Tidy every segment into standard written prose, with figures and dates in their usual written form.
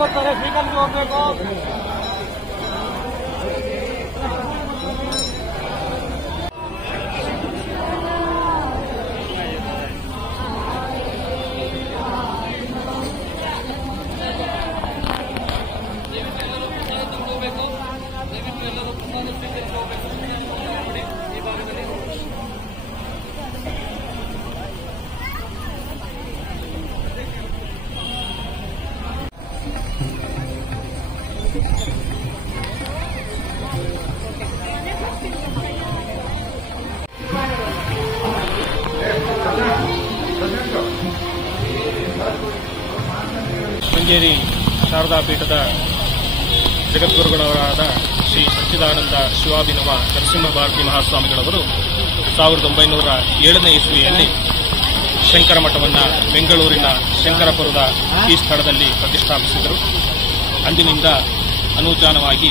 ಗೊತ್ತಾರೆ ಶ್ರೀಕಾಂತ್ ಹೋಗ್ಬೇಕು. ಶೃಂಗೇರಿ ಶಾರದಾ ಪೀಠದ ಜಗದ್ಗುರುಗಳವರಾದ ಶ್ರೀ ಸಚ್ಚಿದಾನಂದ ಶಿವಾಭಿನವ ನರಸಿಂಹ ಭಾರತಿ ಮಹಾಸ್ವಾಮಿಗಳವರು 1907ನೇ ಇಸ್ವಿಯಲ್ಲಿ ಶಂಕರ ಮಠವನ್ನು ಬೆಂಗಳೂರಿನ ಶಂಕರಪುರದ ಈ ಸ್ಥಳದಲ್ಲಿ ಪ್ರತಿಷ್ಠಾಪಿಸಿದರು. ಅಂದಿನಿಂದ ಅನೂಚಾನವಾಗಿ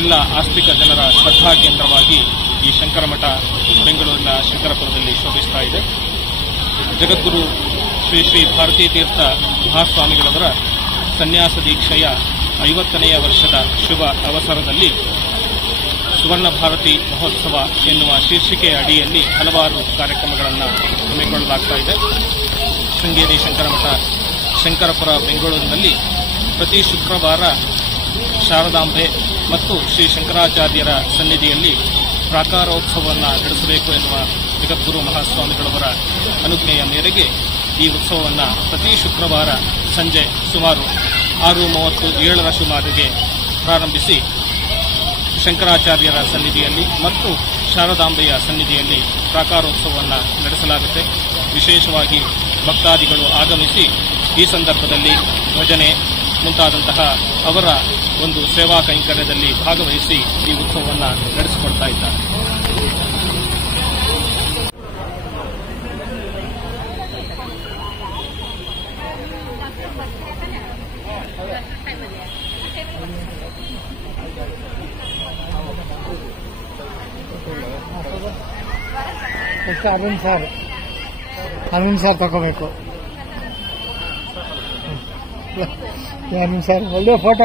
ಎಲ್ಲ ಆಸ್ತಿಕ ಜನರ ಶ್ರದ್ಧಾ ಕೇಂದ್ರವಾಗಿ ಈ ಶಂಕರ ಮಠ ಬೆಂಗಳೂರಿನ ಶಂಕರಪುರದಲ್ಲಿ ಶೋಭಿಸ್ತಾ ಇದೆ. ಜಗದ್ಗುರು ಶ್ರೀ ಶ್ರೀ ಭಾರತೀ ತೀರ್ಥ ಮಹಾಸ್ವಾಮಿಗಳವರ ಸನ್ಯಾಸ ದೀಕ್ಷೆಯ 50ನೇ ವರ್ಷದ ಶುಭ ಅವಸರದಲ್ಲಿ ಸುವರ್ಣ ಭಾರತಿ ಮಹೋತ್ಸವ ಎನ್ನುವ ಶೀರ್ಷಿಕೆಯ ಅಡಿಯಲ್ಲಿ ಹಲವಾರು ಕಾರ್ಯಕ್ರಮಗಳನ್ನು ಹಮ್ಮಿಕೊಳ್ಳಲಾಗ್ತಾ ಇದೆ. ಶೃಂಗೇರಿ ಶಂಕರಮಠ ಶಂಕರಪುರ ಬೆಂಗಳೂರಿನಲ್ಲಿ ಪ್ರತಿ ಶುಕ್ರವಾರ ಶಾರದಾಂಬೆ ಮತ್ತು ಶ್ರೀ ಶಂಕರಾಚಾರ್ಯರ ಸನ್ನಿಧಿಯಲ್ಲಿ ಪ್ರಾಕಾರೋತ್ಸವವನ್ನು ನಡೆಸಬೇಕು ಎನ್ನುವ ಜಗದ್ಗುರು ಮಹಾಸ್ವಾಮಿಗಳವರ ಅನುಜ್ಞೆಯ ಮೇರೆಗೆ ಈ ಉತ್ಸವವನ್ನು ಪ್ರತಿ ಶುಕ್ರವಾರ ಸಂಜೆ ಸುಮಾರು 6:37 ಸುಮಾರಿಗೆ ಪ್ರಾರಂಭಿಸಿ ಶಂಕರಾಚಾರ್ಯರ ಸನ್ನಿಧಿಯಲ್ಲಿ ಮತ್ತು ಶಾರದಾಂಬೆಯ ಸನ್ನಿಧಿಯಲ್ಲಿ ಪ್ರಾಕಾರೋತ್ಸವವನ್ನು ನಡೆಸಲಾಗುತ್ತೆ. ವಿಶೇಷವಾಗಿ ಭಕ್ತಾದಿಗಳು ಆಗಮಿಸಿ ಈ ಸಂದರ್ಭದಲ್ಲಿ ಭಜನೆ ಮುಂತಾದಂತಹ ಅವರ ಒಂದು ಸೇವಾ ಕೈಂಕರ್ಯದಲ್ಲಿ ಭಾಗವಹಿಸಿ ಈ ಉತ್ಸವವನ್ನು ನಡೆಸಿಕೊಡ್ತಾ ಇದ್ದಾರೆ. ಅರುಣ್ ಸರ್ ತಗೋಬೇಕು. ಅರುಣ್ ಸರ್ ಒಳ್ಳೆ ಫೋಟೋ